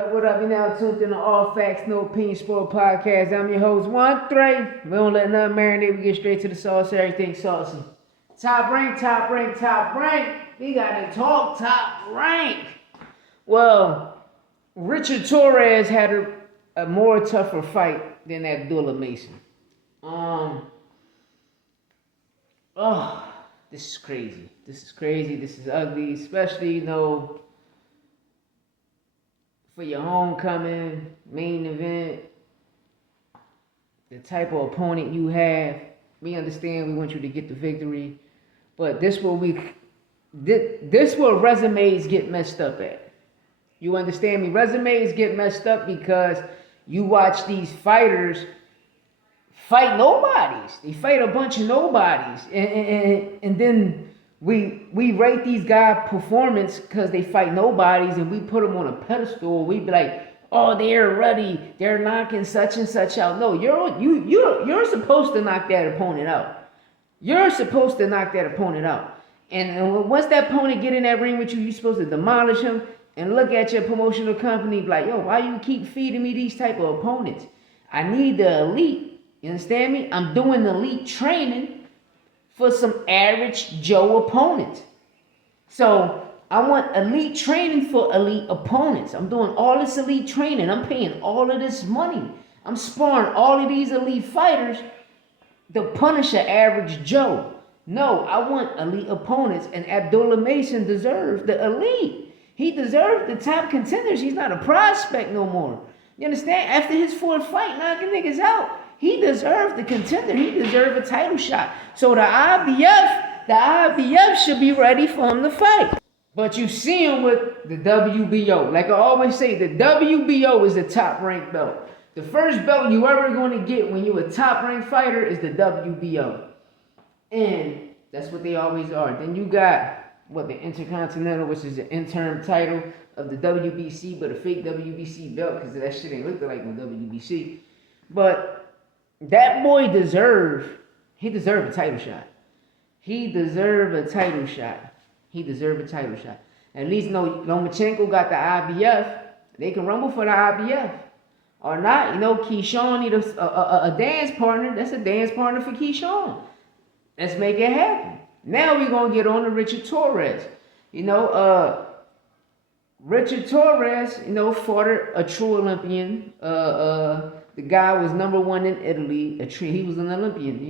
What up? You now tuned in to All Facts, No Opinion Sport Podcast. I'm your host, 1-3. We don't let nothing marinate. We get straight to the sauce. Everything saucy. Top rank, top rank, top rank. We got to talk top rank. Well, Richard Torres had a more tougher fight than Abdullah Mason. Oh, this is crazy. This is crazy. This is ugly, especially, for your homecoming, main event, the type of opponent you have. We understand we want you to get the victory, but this where resumes get messed up at. You understand me? Resumes get messed up because you watch these fighters fight nobodies. They fight a bunch of nobodies, and then we rate these guys' performance because they fight nobodies, and we put them on a pedestal. We be like, oh, they're ready, they're knocking such and such out. No, you're supposed to knock that opponent out. You're supposed to knock that opponent out. And once that opponent get in that ring with you, you're supposed to demolish him and look at your promotional company, be like, yo, why you keep feeding me these type of opponents? I need the elite. You understand me? I'm doing elite training for some average Joe opponents. So I want elite training for elite opponents. I'm doing all this elite training. I'm paying all of this money. I'm sparring all of these elite fighters to punish an average Joe. No, I want elite opponents, and Abdullah Mason deserves the elite. He deserves the top contenders. He's not a prospect no more. You understand? After his fourth fight, knocking niggas out, he deserved the contender. He deserved a title shot. So the IBF should be ready for him to fight. But you see him with the WBO. Like I always say, the WBO is the top ranked belt. The first belt you ever going to get when you're a top ranked fighter is the WBO. And that's what they always are. Then you got the Intercontinental, which is the interim title of the WBC, but a fake WBC belt because that shit ain't looked like no WBC. But that boy deserved a title shot. He deserved a title shot. At least Lomachenko got the IBF. They can rumble for the IBF. Or not, Keyshawn need a dance partner. That's a dance partner for Keyshawn. Let's make it happen. Now we're going to get on to Richard Torres. Richard Torres, fought a true Olympian. The guy was number one in Italy. He was an Olympian.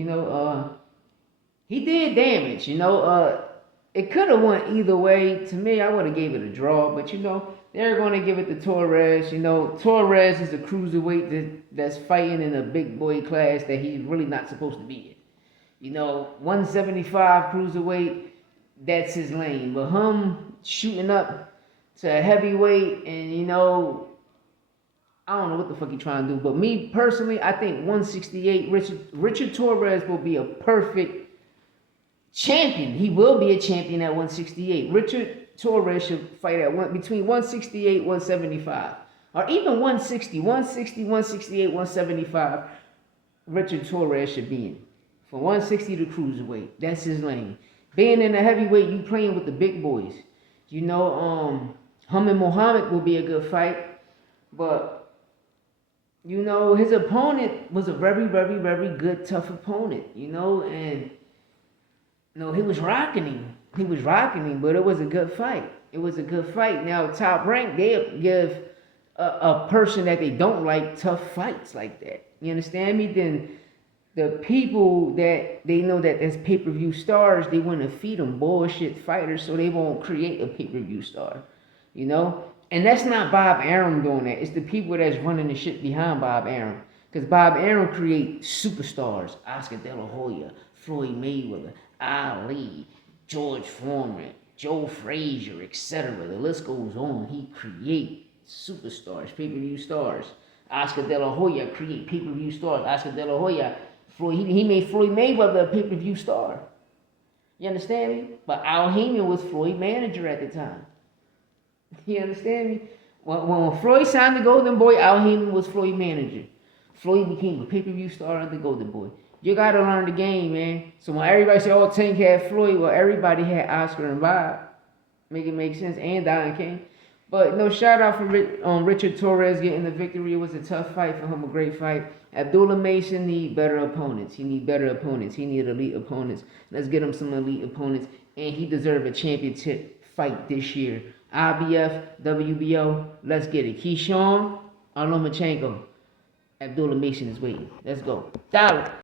He did damage. It could have went either way. To me, I would have gave it a draw. But they're going to give it to Torres. Torres is a cruiserweight that's fighting in a big boy class that he's really not supposed to be in. 175 cruiserweight, that's his lane. But him shooting up to a heavyweight, and I don't know what the fuck he trying to do. But me personally, I think 168, Richard Torres will be a perfect champion. He will be a champion at 168. Richard Torres should fight at between 168, 175. Or even 160, 168, 175. Richard Torres should be in. From 160 to cruiserweight. That's his lane. Being in the heavyweight, you playing with the big boys. Him and Muhammad will be a good fight. But his opponent was a very, very, very good, tough opponent, and he was rocking him. But it was a good fight. Now, Top Rank, they give a person that they don't like tough fights like that. You understand me? Then the people that they know that as pay-per-view stars, they want to feed them bullshit fighters so they won't create a pay-per-view star, And that's not Bob Arum doing that. It's the people that's running the shit behind Bob Arum. Because Bob Arum creates superstars. Oscar De La Hoya, Floyd Mayweather, Ali, George Foreman, Joe Frazier, etc. The list goes on. He creates superstars, pay-per-view stars. Oscar De La Hoya create pay-per-view stars. Oscar De La Hoya, he made Floyd Mayweather a pay-per-view star. You understand me? But Al Heyman was Floyd's manager at the time. You understand me? When Floyd signed the Golden Boy, Al Heyman was Floyd's manager. Floyd became a pay-per-view star under Golden Boy. You gotta learn the game, man. So when everybody say, oh, Tank had Floyd, well, everybody had Oscar and Bob. Make it make sense. And Don King. But no, shout out for Richard Torres getting the victory. It was a tough fight for him, a great fight. Abdullah Mason need better opponents. He need better opponents. He need elite opponents. Let's get him some elite opponents, and he deserve a championship fight this year. IBF, WBO, let's get it. Keyshawn, Lomachenko, Abdullah Mason is waiting. Let's go. Dollar.